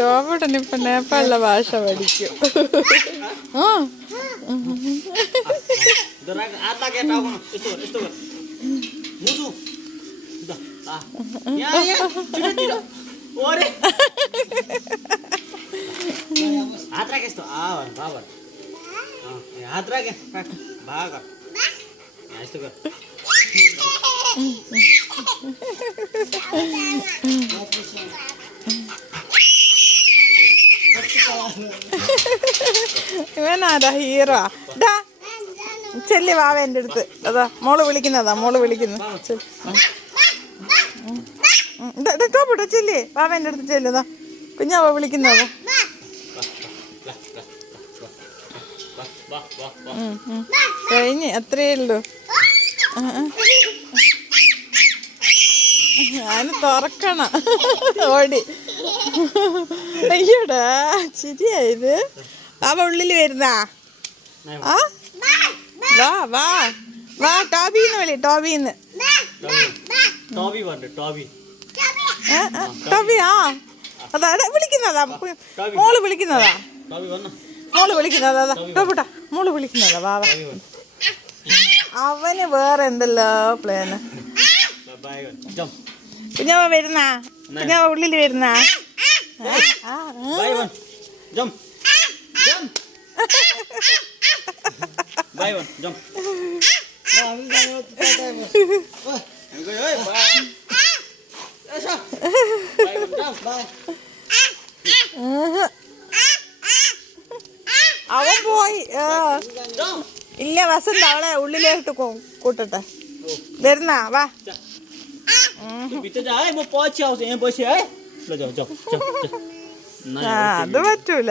ടോബോട്ടൻ ഇപ്പൊ നേപ്പാളിലെ ഭാഷ പഠിക്കും. ഇവനാരാ ഹീറോ? ചെല്ലി വാവ എൻ്റെ അടുത്ത്. അതാ മോള് വിളിക്കുന്നതാ, മോള് വിളിക്കുന്നു. ടോപ്പിട്ടോ ചെല്ലി വാവ എൻ്റെ അടുത്ത് ചെല്ലുതാ, കുഞ്ഞാവ വിളിക്കുന്നതാ. കഴിഞ്ഞ് അത്രയേ ഉള്ളൂ. അതിന് തുറക്കണം ഓടി. അയ്യോടാ ശരിയായത്. അവ ഉള്ളില് വരുന്നാ? ആ വാ വാ വാ, ടോബിന്ന് വിളി, ടോബിന്ന്. ടോബി ആ അതാ വിളിക്കുന്നതാ, മോള് വിളിക്കുന്നതാ, മോള് വിളിക്കുന്നതാ. ടോബിട്ടാ മോള് വിളിക്കുന്നതാ. വാ വാ, അവന് വേറെ എന്തല്ലോ പ്ലാന്. കുഞ്ഞാവ വരുന്നാ? കുഞ്ഞാവ ഉള്ളില് വരുന്നാ? അവൻ പോയി. ഇല്ല വസന്ത അവളെ ഉള്ളിലേക്ക് കൂട്ടട്ടെ. വരുന്നാ? വാ. അത് പറ്റൂല.